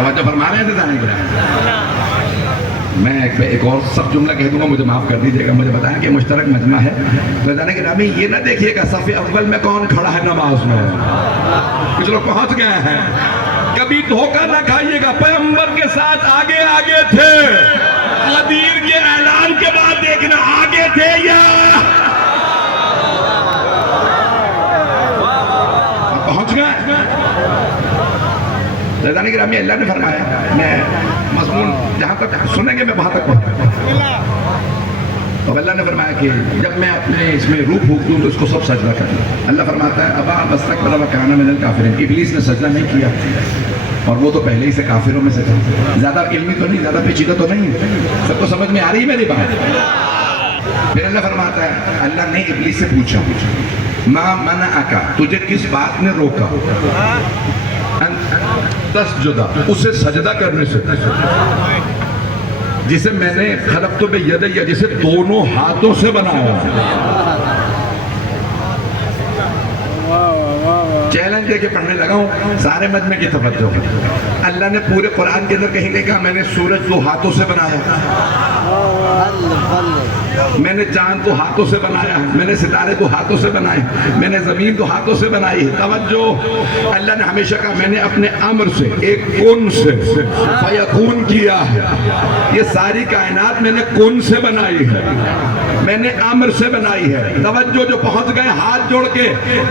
توجہ فرما رہے تھے؟ میں ایک اور سب جملہ کہہ دوں گا، مجھے معاف کر دیجیے گا، مجھے بتائیں کہ مشترک مجمع ہے تو جانے کہ نامی یہ نہ دیکھیے گا صف اول میں کون کھڑا ہے نماز میں، کچھ لوگ پہنچ گئے ہیں، کبھی دھوکہ نہ کھائیے گا، پیغمبر کے ساتھ آگے آگے تھے، غدیر کے اعلان کے بعد دیکھنا آگے تھے یا پہنچ گئے؟ رضانی گرامی اللہ نے فرمایا، میں مضمون جہاں تک سنیں گے میں وہاں تک پہنچوں، تو اللہ نے فرمایا کہ جب میں اپنے اس میں روح پھونک دوں تو اس کو سب سجدہ کریں۔ اللہ فرماتا ہے ابا واستکبر وکان من الکافرین، ابلیس نے سجدہ نہیں کیا اور وہ تو پہلے ہی سے کافروں میں سے تھا، زیادہ علمی تو نہیں، زیادہ پیچیدہ تو نہیں ہے، سب کو سمجھ میں آ رہی ہے میری بات؟ پھر اللہ فرماتا ہے، اللہ نے ابلیس سے پوچھا ما منعک، تجھے کس بات نے روکا تسجدہ، اسے سجدہ کرنے سے، جسے میں نے خلقت بیدی، جسے دونوں ہاتھوں سے بنایا۔ چیلنج دے کے پڑھنے لگا ہوں، سارے مجمع کی توجہ۔ اللہ نے پورے قرآن کے اندر کہیں نہیں کہا میں نے سورج دو ہاتھوں سے بنایا، میں نے چاند کو ہاتھوں سے بنایا، میں نے ستارے کو ہاتھوں سے بنائے، میں نے زمین کو ہاتھوں سے بنائی ہے۔ توجہ، اللہ نے ہمیشہ کہا میں نے اپنے امر سے، ایک کن سے فیکون کیا ہے، یہ ساری کائنات میں نے کن سے بنائی ہے، میں نے امر سے بنائی ہے۔ توجہ، جو پہنچ گئے ہاتھ جوڑ کے،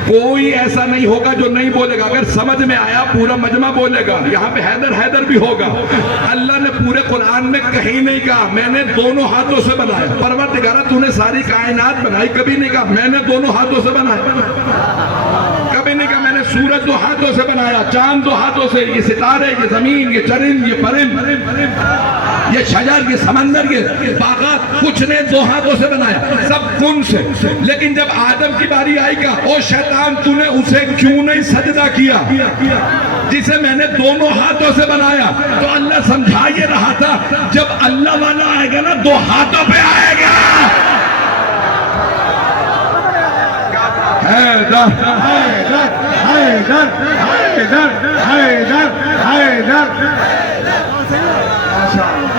کوئی ایسا نہیں ہوگا جو نہیں بولے گا، اگر سمجھ میں آیا پورا مجمع بولے گا، یہاں پہ حیدر حیدر بھی ہوگا۔ اللہ نے پورے قرآن میں کہیں نہیں کہا میں نے دونوں ہاتھوں سے بنایا، پروردگارہ تو نے ساری کائنات بنائی، کبھی نہیں کہا میں نے دونوں ہاتھوں سے بنایا، کبھی نہیں کہا میں نے سورج دو ہاتھوں سے بنایا، چاند دو ہاتھوں سے، یہ ستارے، یہ زمین، یہ چرند، یہ پرند، یہ شجر، یہ سمندر، یہ باغات، کچھ نے دو ہاتھوں سے بنایا، سب کن سے۔ لیکن جب آدم کی باری آئی کہا او شیطان تو نے اسے کیوں نہیں سجدہ کیا جسے میں نے دونوں ہاتھوں سے بنایا؟ تو اللہ سمجھا یہ رہا تھا جب اللہ والا آئے گا نا دو ہاتھوں پہ آئے گا۔ حیدر حیدر حیدر حیدر حیدر حیدر،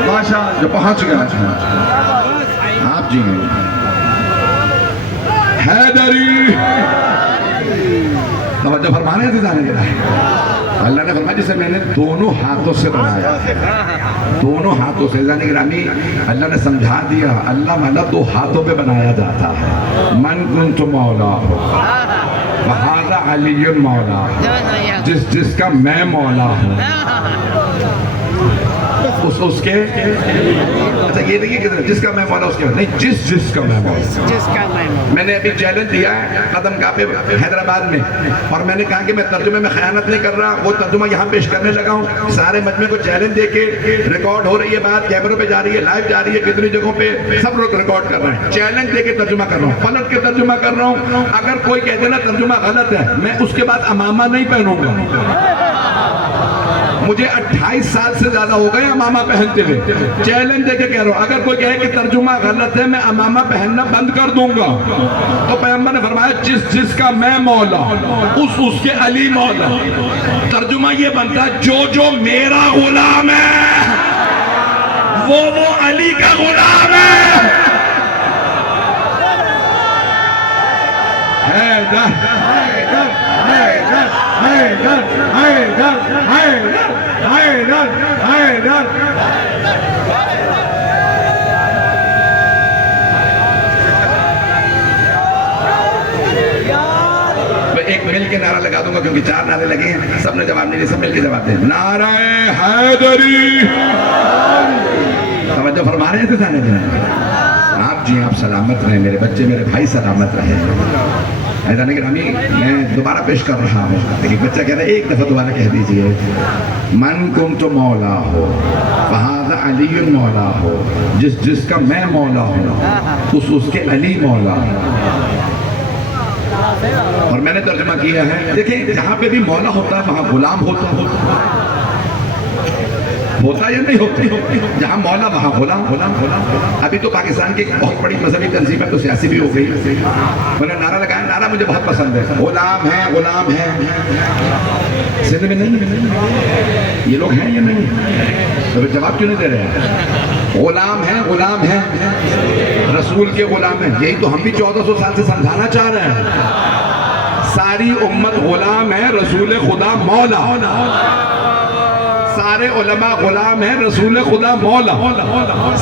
ماشاء جو پہنچ گیا آپ جی ہیں حیدری، توجہ فرمانے تھے جانے کے لئے۔ اللہ نے فرمایا جسے میں نے دونوں ہاتھوں سے بنایا، دونوں ہاتھوں سے، یعنی گرامی اللہ نے سمجھا دیا اللہ والا دو ہاتھوں پہ بنایا جاتا ہے۔ من کنت مولا ہو وہذا علی مولا، جس کا میں مولا ہوں اس کے، اچھا یہ نہیں کہ جس کا میں مولا اس کے نہیں، جس کا میں مولا۔ میں نے ابھی چیلنج دیا ہے قدم گاہ پہ حیدرآباد میں، اور میں نے کہا کہ میں ترجمے میں خیانت نہیں کر رہا، وہ ترجمہ یہاں پیش کرنے لگا ہوں۔ سارے مجمع کو چیلنج دے کے، ریکارڈ ہو رہی ہے بات، کیمروں پہ جا رہی ہے، لائیو جا رہی ہے، کتنی جگہوں پہ سب لوگ ریکارڈ کر رہے ہیں، چیلنج دے کے ترجمہ کر رہا ہوں، پلٹ کے ترجمہ کر رہا ہوں۔ اگر کوئی کہہ دینا ترجمہ غلط ہے، میں اس کے بعد امامہ نہیں پہنوں گا۔ مجھے 28 سال سے زیادہ ہو گئے امامہ پہنتے ہوئے، چیلنج دے کے کہہ رہا ہوں اگر کوئی کہے کہ ترجمہ غلط ہے میں امامہ پہننا بند کر دوں گا۔ تو پیغمبر نے فرمایا جس کا میں مولا اس کے علی مولا۔ ترجمہ یہ بنتا ہے جو میرا غلام ہے وہ علی کا غلام ہے۔ حیدر حیدر حیدر حیدر حیدر حیدر حیدر میں ایک مل کے نعرہ لگا دوں گا کیونکہ 4 نعرے لگے ہیں، سب نے جواب نہیں دیا، سب مل کے جواب دیں۔ نعرہ حیدری، توجہ فرما رہے تھے سانے جنہیں آپ جی، آپ سلامت رہیں، میرے بچے میرے بھائی سلامت رہیں۔ حیدر گرامی میں دوبارہ پیش کر رہا ہوں، لیکن بچہ کہہ رہا ہے ایک دفعہ دوبارہ کہہ دیجئے، من کنت مولا ہو وہذا علی مولا ہو، جس کا میں مولا ہوں اس کے علی مولا ہوں۔ اور میں نے ترجمہ کیا ہے، دیکھیں جہاں پہ بھی مولا ہوتا ہے وہاں غلام ہوتا یا نہیں ہوتی، جہاں مولا وہاں غلام۔ ابھی تو پاکستان کی بہت بڑی مذہبی تنظیم ہے تو سیاسی بھی ہو گئی، میں نے نعرہ لگایا، نعرہ مجھے بہت پسند ہے، غلام ہے سندھ میں نہیں، یہ لوگ ہیں یا نہیں؟ تو پھر جواب کیوں نہیں دے رہے ہیں؟ غلام ہیں رسول کے غلام ہیں. یہی تو ہم بھی 1400 سال سے سمجھانا چاہ رہے ہیں. ساری امت غلام ہے رسول خدا مولا. سارے علماء غلام ہیں رسول خدا مولا.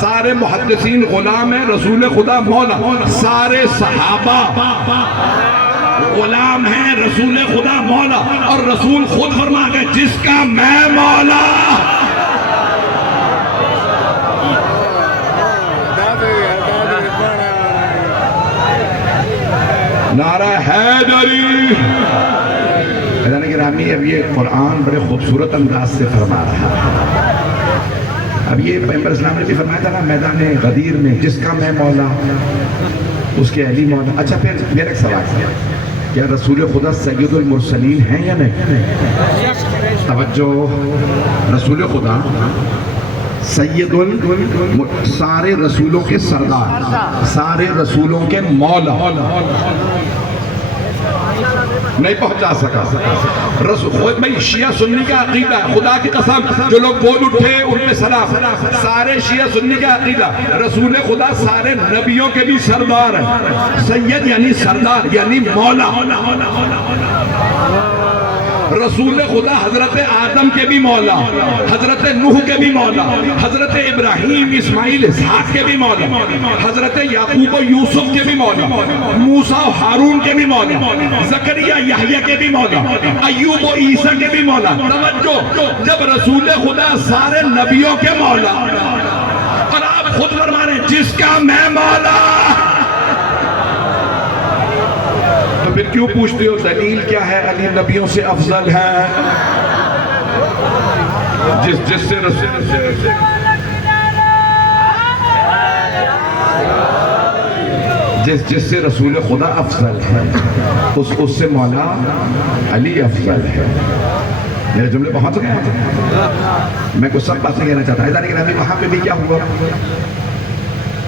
سارے محدثین غلام ہیں رسول خدا مولا. سارے صحابہ غلام ہیں رسول خدا مولا. اور رسول خود فرما گئے جس کا میں مولا. نعرہ حیدری. حضرت گرامی اب یہ قرآن بڑے خوبصورت انداز سے فرما رہا ہے. اب یہ پیغمبر اسلام نے بھی فرمایا تھا نا میدان غدیر میں جس کا میں مولا اس کے علی مولا. اچھا پھر میرا ایک سوال ہے کیا رسول خدا سید المرسلین ہیں یا نہیں؟ توجہ. رسول خدا سید سارے رسولوں کے سردار سارے رسولوں کے مولا نہیں پہنچا سکا. خود میں شیعہ سنی کا عقیدہ ہے خدا کی قسم جو لوگ بول اٹھے ان پہ سلام. سارے شیعہ سنی کا عقیدہ رسول خدا سارے نبیوں کے بھی سردار ہیں. سید یعنی سردار یعنی مولا. رسول خدا حضرت آدم کے بھی مولا حضرت نوح کے بھی مولا حضرت ابراہیم اسماعیل اسحاق کے بھی مولا حضرت یعقوب و یوسف کے بھی مولا موسیٰ و ہارون کے بھی مولا زکریا یحییٰ کے بھی مولا ایوب و عیسیٰ کے بھی مولا. توجہ جب رسول خدا سارے نبیوں کے مولا اور آپ خود فرمانے جس کا میں مولا تو پھر کیوں پوچھتے ہو دلیل کیا ہے علی نبیوں سے افضل ہے؟ جس سے رسول خدا افضل ہے اس سے مولا علی افضل ہے. میرے جملے پہنچ گئے ہیں. میں کچھ سب باتیں کہنا چاہتا ہوں. لیکن ابھی وہاں پہ بھی کیا ہوا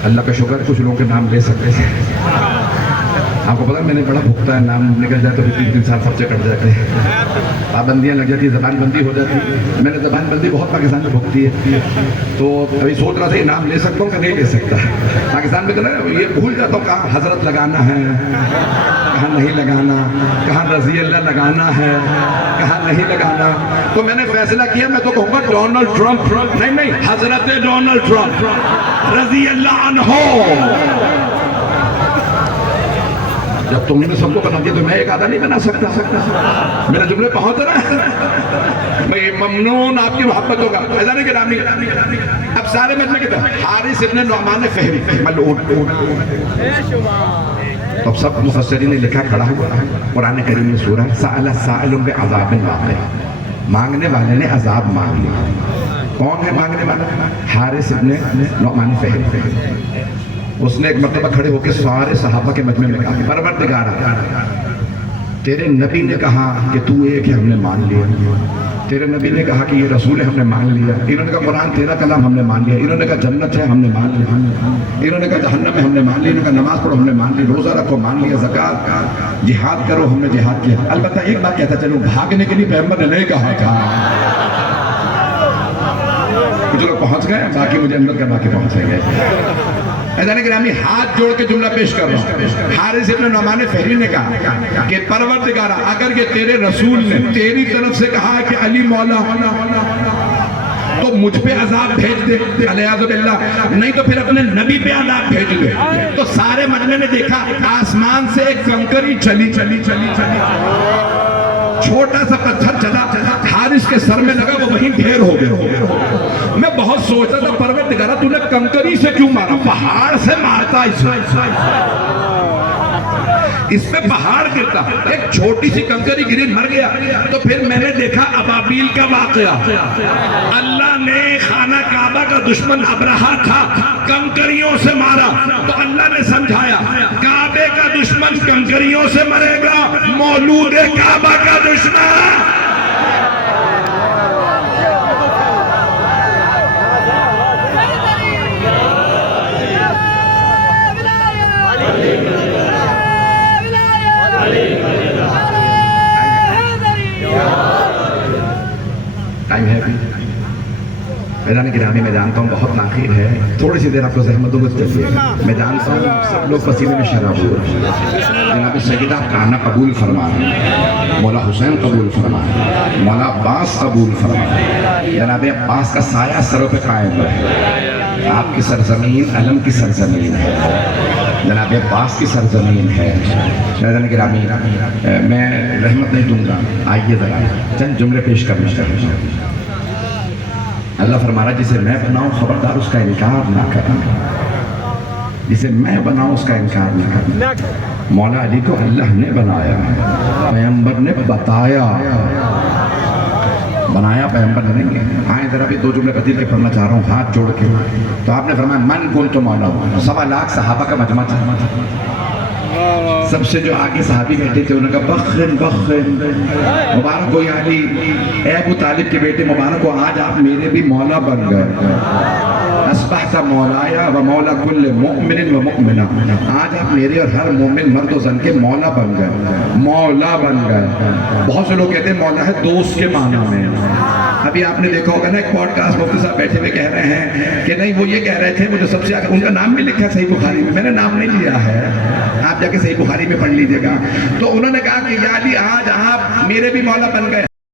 اللہ کا شکر کچھ لوگوں کے نام لے سکتے ہیں. آپ کو پتا میں نے بڑا بھگتا ہے نام نکل جائے تو 3 سال سب سے کٹ جاتے ہیں. پابندیاں لگ جاتی ہیں زبان بندی ہو جاتی ہے. میں نے زبان بندی بہت پاکستان میں بھگتی ہے تو ابھی سوچ رہا تھا یہ نام لے سکتا ہوں کہ نہیں لے سکتا. پاکستان میں یہ بھول جاتا ہوں کہاں حضرت لگانا ہے کہاں نہیں لگانا کہاں رضی اللہ لگانا ہے کہاں نہیں لگانا. تو میں نے فیصلہ کیا میں تو کہوں گا ڈونلڈ ٹرمپ. نہیں حضرت ڈونلڈ ٹرمپ رضی اللہ عنہ. جب تم نے سب کو بنا دیا تو میں ایک آدھا نہیں بنا سکتا. میرا جملے پہنچ رہا ہے. میں ممنون آپ کی محبت ہوگا. حضرت گرامی اب سارے مجمع کے تحت حارث ابن نعمان فہری ملعون اب سب مفسرین نے لکھا کھڑا ہوا قرآن کریم میں سورہ سأل سائل بعذاب واقع مانگنے والے نے عذاب مانگ لیا. کون ہے مانگنے والا؟ حارث ابن نعمان فہری. اس نے ایک مرتبہ کھڑے ہو کے سارے صحابہ کے مجمع میں کہا کہ پروردگارا تیرے نبی نے کہا کہ تو ایک ہے ہم نے مان لیا. تیرے نبی نے کہا کہ یہ رسول ہے ہم نے مان لیا. انہوں نے کہا قرآن تیرا کلام ہم نے مان لیا. انہوں نے کہا جنت ہے ہم نے مان لیا. انہوں نے کہا جہنم ہے ہم نے مان لیا. انہوں نے کہا نماز پڑھو ہم نے مان لی. روزہ رکھو مان لیا. زکوٰۃ جہاد کرو ہم نے جہاد کیا. البتہ ایک بات کہتا چلو بھاگنے کے لیے پیغمبر نے نہیں کہا تھا. کچھ لوگ پہنچ گئے باقی مجھے اندر کا باقی پہنچے گئے. حضرت گرامی ہاتھ جوڑ کے جملہ پیش کر رہا ہوں. حارث ابن نعمان فہری نے کہا کہ پروردگارا اگر یہ تیرے رسول نے تیری طرف سے کہا کہ علی مولا تو مجھ پہ عذاب بھیج دے علیہ باللہ نہیں تو پھر اپنے نبی پہ عذاب بھیج دے. تو سارے مجمع نے دیکھا آسمان سے ایک کنکری چلی چھوٹا سا پتھر چلا حارث کے سر میں لگا وہ وہیں ڈھیر ہو گیا. میں بہت سوچتا تھا پروردگارا تو نے کنکری سے کیوں مارا؟ پہاڑ سے مارتا اس پہ پہاڑ گرتا. ایک چھوٹی سی کنکری گری مر گیا. تو پھر میں نے دیکھا ابابیل کا واقعہ. اللہ نے خانہ کعبہ کا دشمن ابرہہ تھا کنکریوں سے مارا. تو اللہ نے سمجھایا کعبے کا دشمن کنکریوں سے مرے گا مولود کعبہ کا دشمن ٹائم ہے ابھی؟ میدان گرامی میں جانتا ہوں بہت تاخیر ہے، تھوڑی سی دیر آپ کو زحمت ہوگی چلیے. میں جانتا ہوں سب لوگ پسینے میں شراب ہو رہے ہیں. جناب سیدہ کانا قبول فرمائیں، مولا حسین قبول فرمائیں، مولا عباس قبول فرمائیں. جناب عباس کا سایہ سروں پہ قائم رہے. آپ کی سرزمین علم کی سرزمین ہے، جناب عباس کی سرزمین ہے. میدان گرامی میں رحمت نہیں دوں گا، آئیے ذرا چند جملے پیش کرنا چاہتا ہوں. اللہ فرما رہا جسے میں بناؤں خبردار اس کا انکار نہ کرنا، جسے میں بناؤں اس کا انکار نہ کرنا. مولا علی کو اللہ نے بنایا، پیغمبر نے بتایا، بنایا پیغمبر نے نہیں ہے. آئیں ذرا بھی دو جملے بدل کے پڑھنا چاہ رہا ہوں ہاتھ جوڑ کے. تو آپ نے فرمایا من کنت مولا، 1.25 لاکھ صحابہ کا مجمع تھا. سب سے جو آگے صحابی بیٹھے تھے انہوں نے کہا بخن بخن، مبارک ہو یا علی، اے ابو طالب کے بیٹے مبارک ہو، آج آپ میرے بھی مولا بن گئے. اصبحت مولایا و مولا کل مؤمن و مؤمنہ، آج آپ میرے اور ہر مومن مرد و زن کے مولا بن گئے، مولا بن گئے. بہت سے لوگ کہتے ہیں مولا ہے دوست کے معنی میں. ابھی آپ نے دیکھا ہوگا نا ایک پوڈ کاسٹ مفتی صاحب بیٹھے ہوئے کہہ رہے ہیں کہ نہیں وہ یہ کہہ رہے تھے مجھے سب سے ان کا نام بھی لکھا ہے صحیح بخاری میں، میں نے نام نہیں لیا ہے، آپ جا کے صحیح بخاری میں پڑھ لیجیے گا. تو انہوں نے کہا کہ یا علی آج آپ میرے بھی مولا بن گئے.